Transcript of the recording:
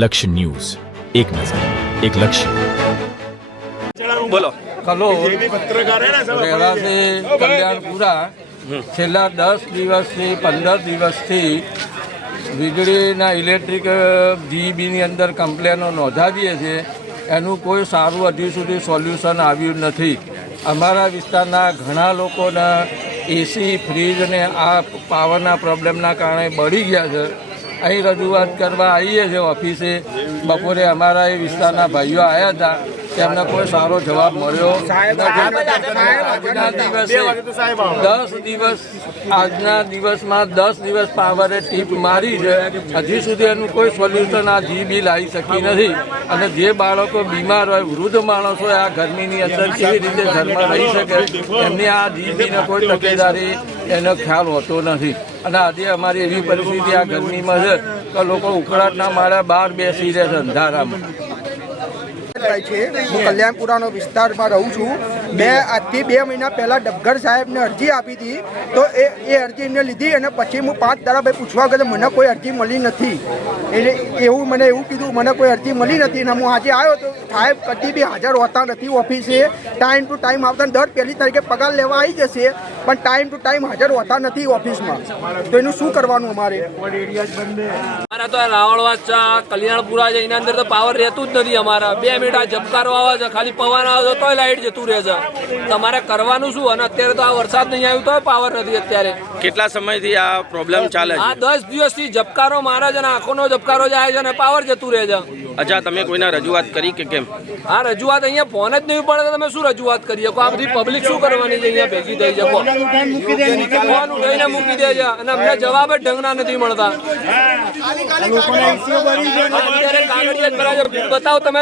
લક્ષ્ય ન્યૂઝ, એક નજર, એક લક્ષ્ય. બોલો. કલો રેલાથી કલ્યાણપુરા છેલ્લા 10 દિવસથી 15 દિવસથી વીજળીના ઇલેક્ટ્રિક જીઈબીની અંદર કમ્પ્લેનો નોંધાવીએ છીએ. એનું કોઈ સારું હજી સુધી સોલ્યુશન આવ્યું નથી. અમારા વિસ્તારના ઘણા લોકોના એસી ફ્રીજ અને આ પાવરના પ્રોબ્લેમના કારણે બળી ગયા છે. અહીં રજૂઆત કરવા આવીએ છીએ ઓફિસે. બપોરે અમારા એ વિસ્તારના ભાઈઓ આવ્યા હતા, તેમને કોઈ સારો જવાબ મળ્યો આજના દિવસમાં 10 દિવસ પાવરે ટીપ મારી છે. હજી સુધી એનું કોઈ સોલ્યુશન આ જીબી લાવી શકી નથી. અને જે બાળકો બીમાર હોય, વૃદ્ધ માણસો હોય, આ ગરમીની અંદર કેવી રીતે ઘરમાં રહી શકે, એમની આ જીબીને કોઈ તકેદારી એનો ખ્યાલ હોતો નથી. અને આજે અમારી એવી પરિસ્થિતિ આ ગરમીમાં છે કે લોકો ઉકળાટના મારે બહાર બેસી રહે છે અંધારામાં. હું કલ્યાણપુરાનો વિસ્તારમાં રહું છું. આજથી 2 મહિના પહેલાં ડબગર સાહેબને અરજી આપી હતી. તો એ અરજી એમને લીધી અને પછી હું 5 દાડા ભાઈ પૂછવા ગયો, મને કોઈ અરજી મળી નથી. એટલે મને એવું કીધું, મને કોઈ અરજી મળી નથી. અને હું આજે આવ્યો તો સાહેબ કદી બી હાજર હોતા નથી ઓફિસે. ટાઈમ ટુ ટાઈમ આવતા, દર 1લી તારીખે પગાર લેવા આવી જશે, પણ ટાઈમ ટુ ટાઈમ હાજર હોતા નથી ઓફિસમાં. તો એનું શું કરવાનું અમારે? અમારા તો રાવણવાસ કલ્યાણપુરા છે, એના અંદર તો પાવર રહેતું જ નથી. અમારા 2 મિનિટ આ ઝબકારો આવે છે, ખાલી પવન આવે છે તોય લાઇટ જતું રહે છે. તમારે કરવાનું શું? અને અત્યારે તો આ વરસાદ નહીં આવ્યું તો પાવર નથી. અત્યારે કેટલા સમયથી આ પ્રોબ્લેમ ચાલે છે? આ 10 દિવસથી ઝબકારો મારે છે અને આંખોનો ઝબકારો જાય છે અને પાવર જતું રહે છે. અચ્છા, તમે કોઈને રજૂઆત કરી કે કેમ? આ રજૂઆત અહીંયા ફોન જ નહીં પડે તો તમે શું રજૂઆત કરી શકો? આ બધી પબ્લિક શું કરવાની છે? અહીંયા ભેગી થઈ શકો, ફોન ઉઠાઈને મૂકી દે છે અને અમને જવાબ જ ઢંગના નથી મળતા. અત્યારે કાગળિયા જ ભરાય છે. બતાવો તમે.